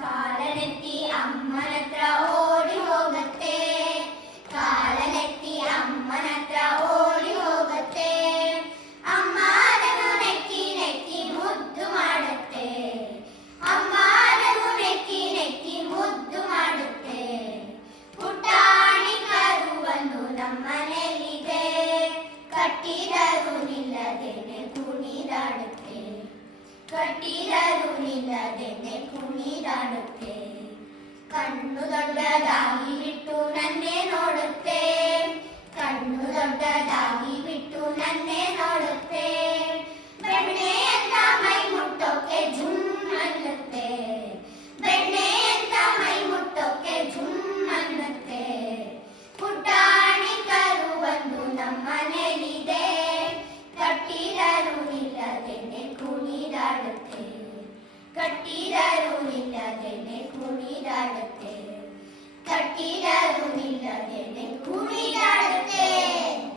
ಕಾಲನೆತ್ತಿ ಅಮ್ಮನತ್ರ ಓಡಿ ಹೋಗತ್ತೆ, ಕಾಲನೆತ್ತಿ ಅಮ್ಮನತ್ರ ಓಡಿ ಹೋಗತ್ತೆ. ಅಮ್ಮ ಅದನ್ನು ನೆಕ್ಕಿ ನೆಕ್ಕಿ ಮುದ್ದು ಮಾಡುತ್ತೆ, ಅಮ್ಮ ಅದನ್ನು ನೆಕ್ಕಿ ನೆಕ್ಕಿ ಮುದ್ದು ಮಾಡುತ್ತೆ. ಪುಟಾಣಿ ಕರುವನ್ನು ನಮ್ಮನೆಯಲ್ಲಿದೆ, ಕಟ್ಟಿದರೂ ನಿಲ್ಲದೇನೆ ಕುಣಿದಾಡುತ್ತೆ, ಕಟ್ಟಿದರೂ ನಿಲ್ಲದೇನೆ ಕುಣಿದಾಡುತ್ತೆ. ಕಣ್ಣು ದೊಡ್ಡದಾಗಿ ಬಿಟ್ಟು ನನ್ನೇ ನೋಡುತ್ತೆ, ಕಣ್ಣು ದೊಡ್ಡದಾಗಿ ಬಿಟ್ಟು ನನ್ನೇ ನೋಡುತ್ತೆ. ಬೆಣ್ಣೆ ಅಂತ ಮೈ ಮುಟ್ಟೋಕೆ ಜುಮ್ ಅನ್ನುತ್ತೆ, ಬೆಣ್ಣೆ ಅಂತ ಮೈ ಮುಟ್ಟೋಕೆ ಜುಮ್ ಅನ್ನುತ್ತೆ. ಪುಟಾಣಿ ಕರುವೊಂದು ನಮ್ಮನೆಯಲ್ಲಿದೆ, ಕಟ್ಟಿದರೂ ನಿಲ್ಲದೇನೆ ಕುಣಿದಾಡುತ್ತೆ, ಕಟ್ಟಿದರೂ ನಿಲ್ಲದೇನೆ ಕುಣಿದಾಡುತ್ತೆ, ಕಟ್ಟಿದರೂ ನಿಲ್ಲದೇನೆ ಕುಣಿದಾಡುತ್ತೆ.